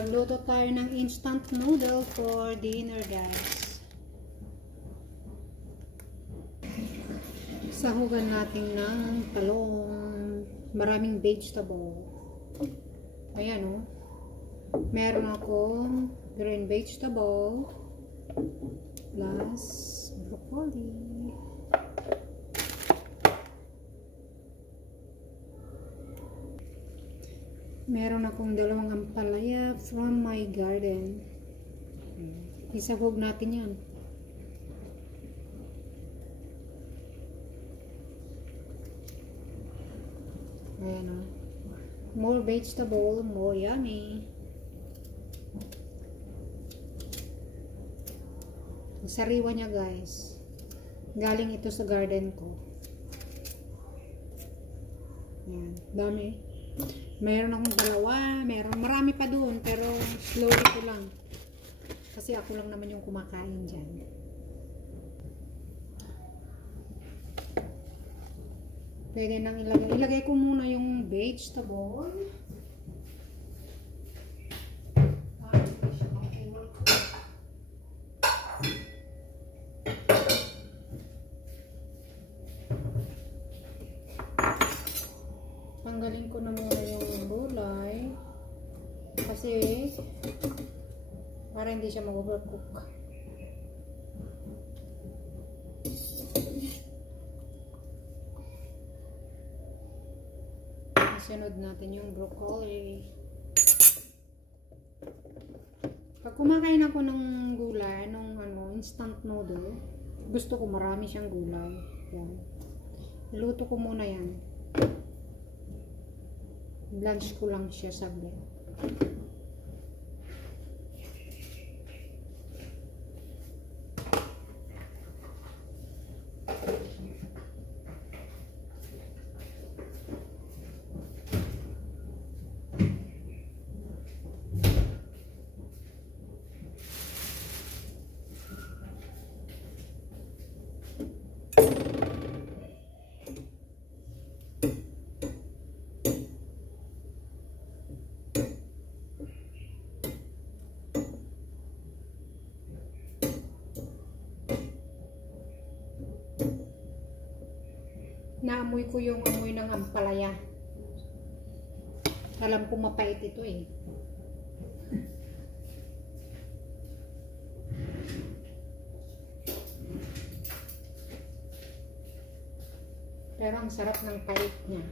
Magluto tayo ng instant noodle for dinner, guys. Sahugan natin ng talong, maraming vegetable. Ayan, oh. Meron akong green vegetable plus broccoli. Meron akong dalawang ampalaya from my garden. Isahog natin yan. Ayan, o. More vegetable, more yummy. Ang sariwa niya, guys. Galing ito sa garden ko. Ayan, dami. Meron akong dalawa, marami pa doon, pero slowly ko lang. Kasi ako lang naman yung kumakain dyan. Pwede nang ilagay. Ilagay ko muna yung vegetable. Tanggalin ko na muna yung gulay kasi para hindi siya mag-overcook. Sunod natin yung broccoli. Pag kumakain ako ng gulay, ng instant noodle, gusto ko marami siyang gulay. Yan. Luto ko muna yan. Blanch ko lang siya saglit. Naamoy ko yung amoy ng ampalaya. Alam ko mapait ito eh. Pero ang sarap ng pait niya.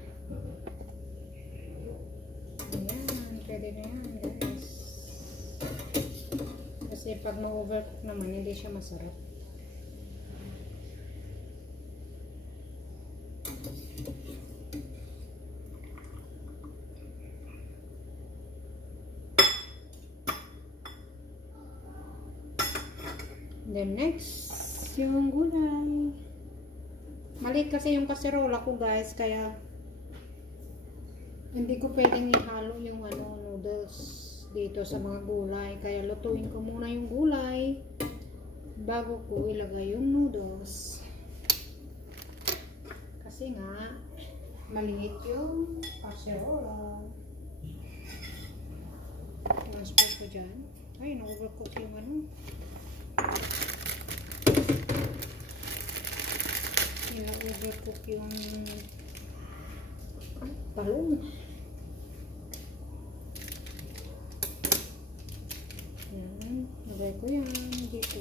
Ayan, pwede na yan, guys. Kasi pag ma-overcook naman, hindi siya masarap. Then next, yung gulay. Maliit kasi yung kaserola ko, guys, kaya hindi ko pwedeng ihalo yung noodles dito sa mga gulay. Kaya lutuin ko muna yung gulay bago ko ilagay yung noodles. Kasi nga, maliit yung kaserola. Transfer ko dyan. Ay, na-overcook yung overcook yung talong. Yan, lagay ko yan dito.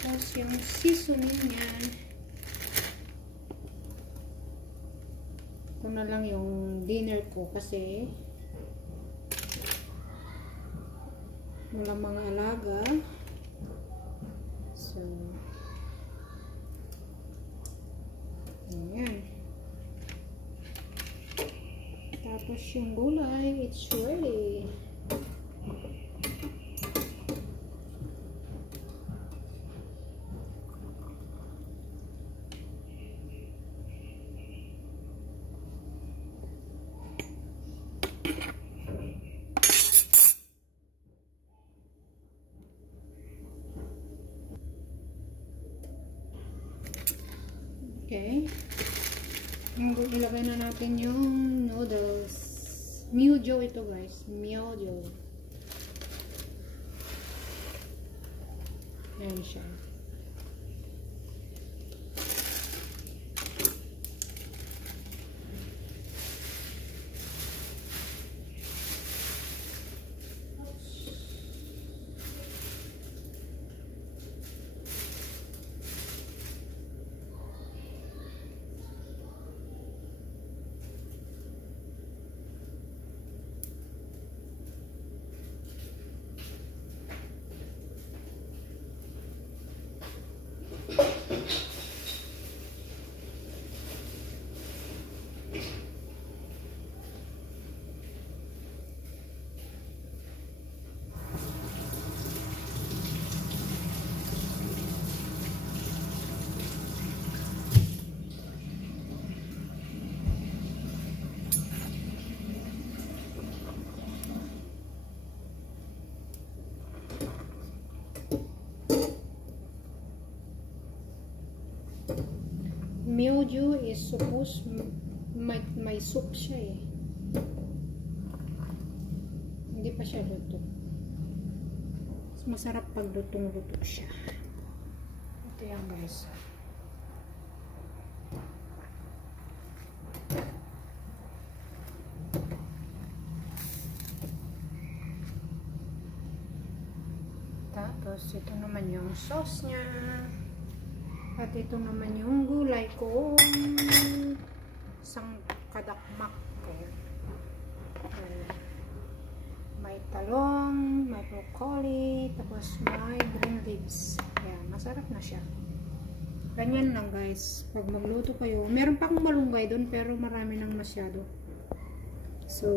Tapos yung seasoning yan, ito na lang yung dinner ko kasi walang mga alaga. So, ayan. Tapos yung gulay, it's ready. Okay. Ilagay na natin yung noodles. Myojo ito guys. Myojo. Ayan siya. Myojo is supposed may soup siya eh. Hindi pa siya luto. Mas masarap pag lutong-luto siya. Ito yan guys. Tapos ito naman yung sauce niya. At ito naman yung gulay ko. Isang kadakmak. May talong, may broccoli, tapos may green leaves. Ayan, masarap na siya. Ganyan lang guys. Pag magluto kayo, meron pa akong malunggay doon pero marami nang masyado. So,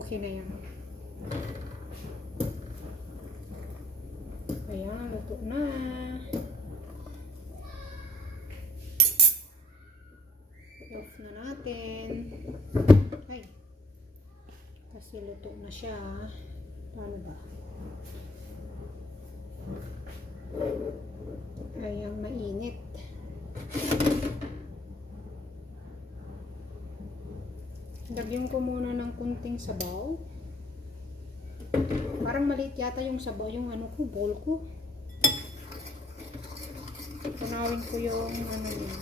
okay na yan. Ayan, luto na. Off na natin. Ay. Kasi luto na siya. Paano ba? Ayang mainit. Lagyan ko muna ng kunting sabaw. Parang maliit yata yung sabaw, yung ano ko, bowl ko. Tunawin ko yung ano yun.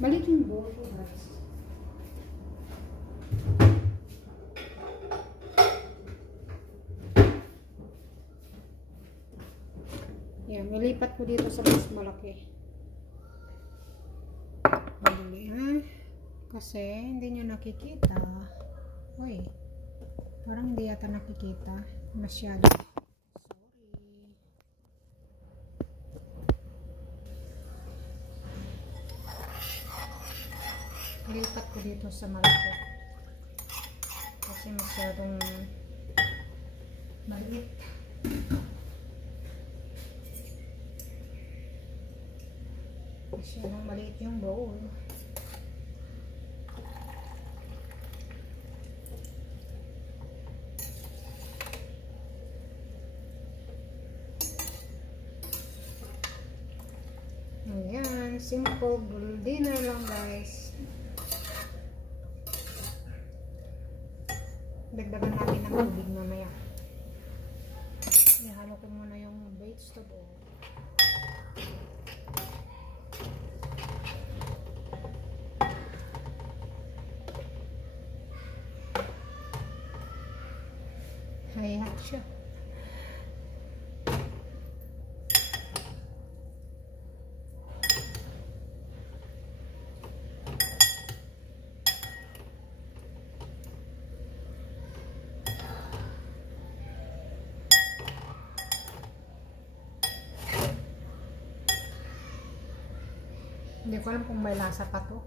Maliit yung bowl ko guys. Yan, nilipat ko dito sa mas malaki. Madali ha. Kasi hindi nyo nakikita. Uy, parang hindi yata nakikita. Masyado. Lipat ko dito sa malaki kasi masyadong maliit. Masyadong maliit yung bowl. Ayan, simple dinner lang guys. Dagdagan natin ng tubig mamaya. Ihalo ko muna yung vegetable. Ayan siya. Hindi ko alam kung may lasa pa to.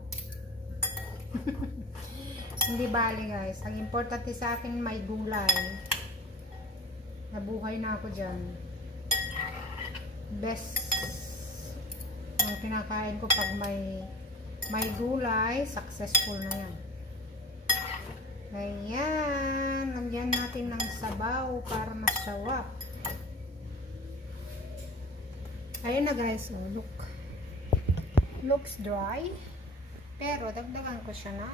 Hindi bali guys. Ang importante sa akin may gulay. Nabuhay na ako dyan. Best ang kinakain ko pag may gulay, successful na yan. Ayan. Lagyan natin ng sabaw para masawap. Ayan na guys. Oh, look. Looks dry. Pero dagdagan ko siya ng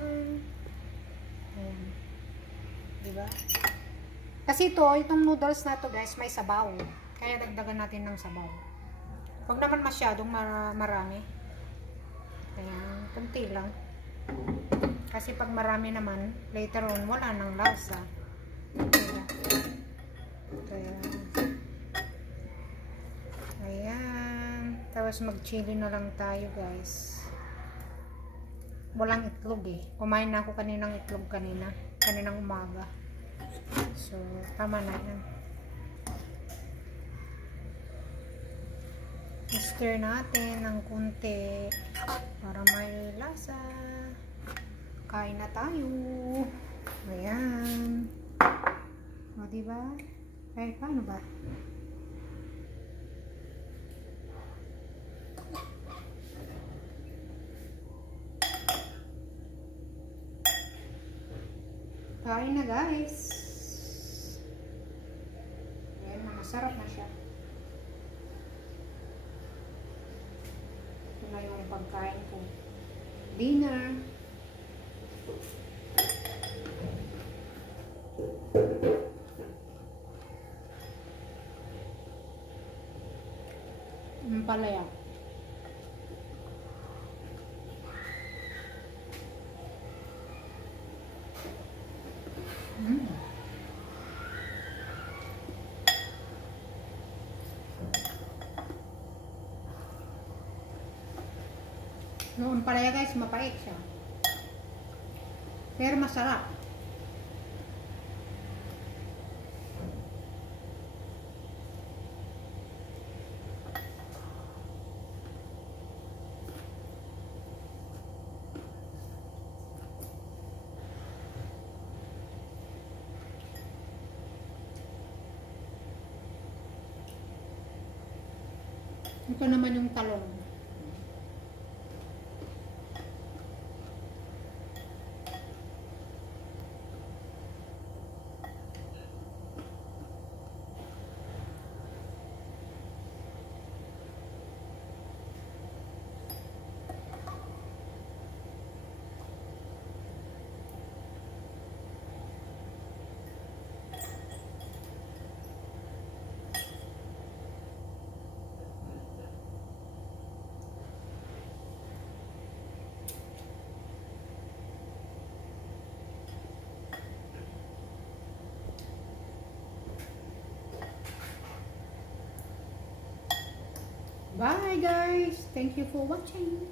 ayan. Diba? Kasi itong noodles na to guys, may sabaw. Kaya dagdagan natin ng sabaw. Huwag naman masyadong marami. Ayan, kunti lang. Kasi pag marami naman, later on, wala nang lasa. Diba? Kaya, ayan. Tapos mag-chili na lang tayo guys. Walang itlog eh. Kumain na ako kaninang itlog kaninang umaga. So, tama na yan. I-stir natin ng kunti para may lasa. Kain na tayo. Ayan. O, diba? Eh, paano ba? Kain na guys. Ayan, masarap na siya. Ito na yung pagkain ko. Dinner. Palaya. Noon palaya guys, mapait siya. Pero masarap. Ito naman yung talong. Bye guys! Thank you for watching.